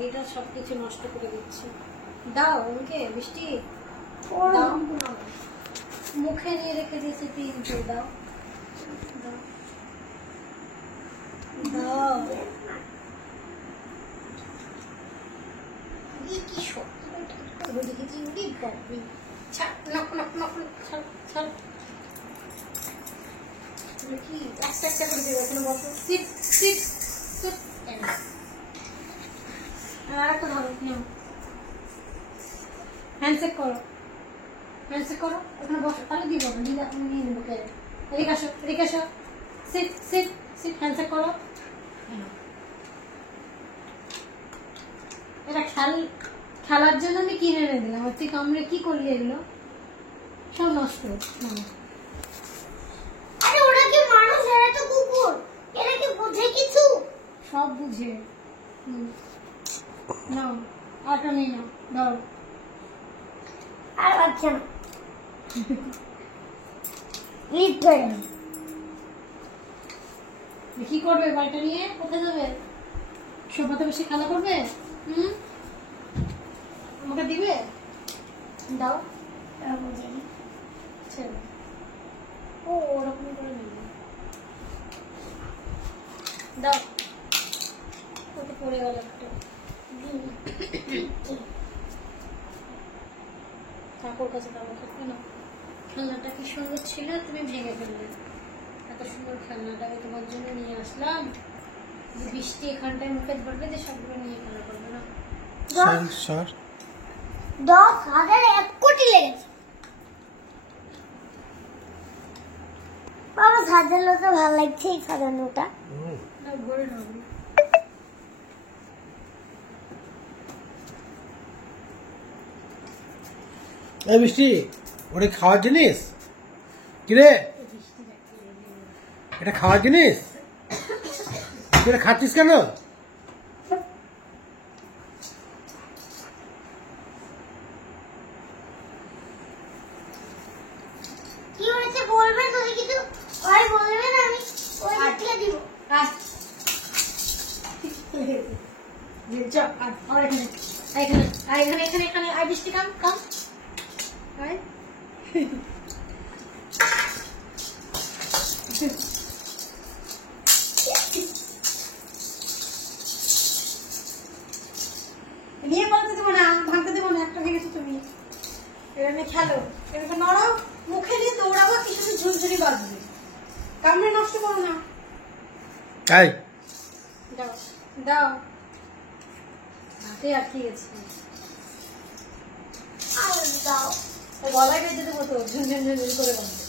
বাড়িটা সবকিছু নষ্ট করে দিচ্ছে। দাও ওকে বৃষ্টি, দাও। মুখে নিয়ে রেখে দিয়েছে তিনটে, দাও দাও দাও। কি সত্যি দেখেছি, ছাড় না না ছাড় ছাড় কি একটা একটা করে দেবে। এখানে বসো, সিট সিট সিট। আর একটা ধরো, নিও, হ্যান্ডশেক করো, হ্যান্ডশেক করো। এখানে বসো, তাহলে দিব না, দিদা তুমি নিয়ে নেবো। কে এদিকে আসো, এদিকে আসো, সিট সিট সিট, হ্যান্ডশেক করো। এটা খেলার জন্য আমি কিনে এনে দিলাম, তুই কামড়ে কি করলি? এগুলো সব নষ্ট। আরে ওরা কি মানুষ? এরা তো কুকুর, এরা কি বুঝে কিছু? সব বুঝে। নাও আটা নিয়ে নাও, দাও। আর বাচ্চা না লিটার কি করবে বাড়িটা নিয়ে? কোথায় যাবে? সোফাতে বসে খেলা করবে? আমাকে দিবে? দাও। ও ওরকম করে নিবে, দাও। ওটা পড়ে গেল একটা। ঠাকুর কাছে দাও থাকবে না। খেলনাটা কি সুন্দর ছিল, তুমি ভেঙে ফেললে। এত সুন্দর খেলনাটাকে তোমার জন্য নিয়ে আসলাম, বৃষ্টি এখানটায় মুখে ধরবে যে সবগুলো নিয়ে খেলা করবে না। 10,000 কোটি লেগেছে। বাবা সাজানোটা ভালো লাগছে, এই সাজানোটা। ভরে নাও। এই বৃষ্টি, ওটা খাওয়ার জিনিস? কিরে এটা খাওয়ার জিনিস? তুই এটা খাচ্ছিস কেন? কি হয়েছে বলবে? তুমি কিছু ওই বলবে না, আমি ওই থেকে দিব। বৃষ্টি কাম কাম নিয়ে বলতে দেবো না, ভাঙতে দেবো না। একটা ভেঙেছো তুমি, এখানে খেলো, এখানে নড়াও, মুখে নিয়ে দৌড়াবো, কি শুধু ঝুলঝুলি বাজবে। কামড়ে নষ্ট করো না। তাই দাও দাও, হাতে আটকে গেছে। দাও গলায় বেঁধে দেবো তো, ঝুনঝুন ঝুনঝুন করে বাঁধবে।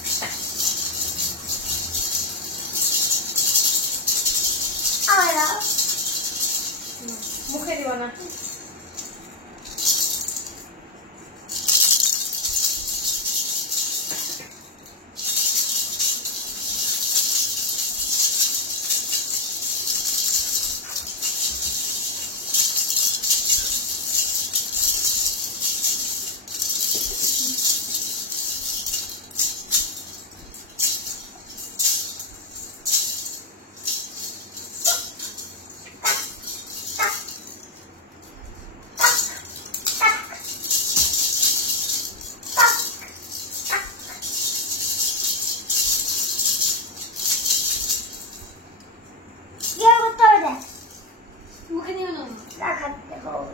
মুখে দিবা না। মুখে নিও না, রাখাতে হবে।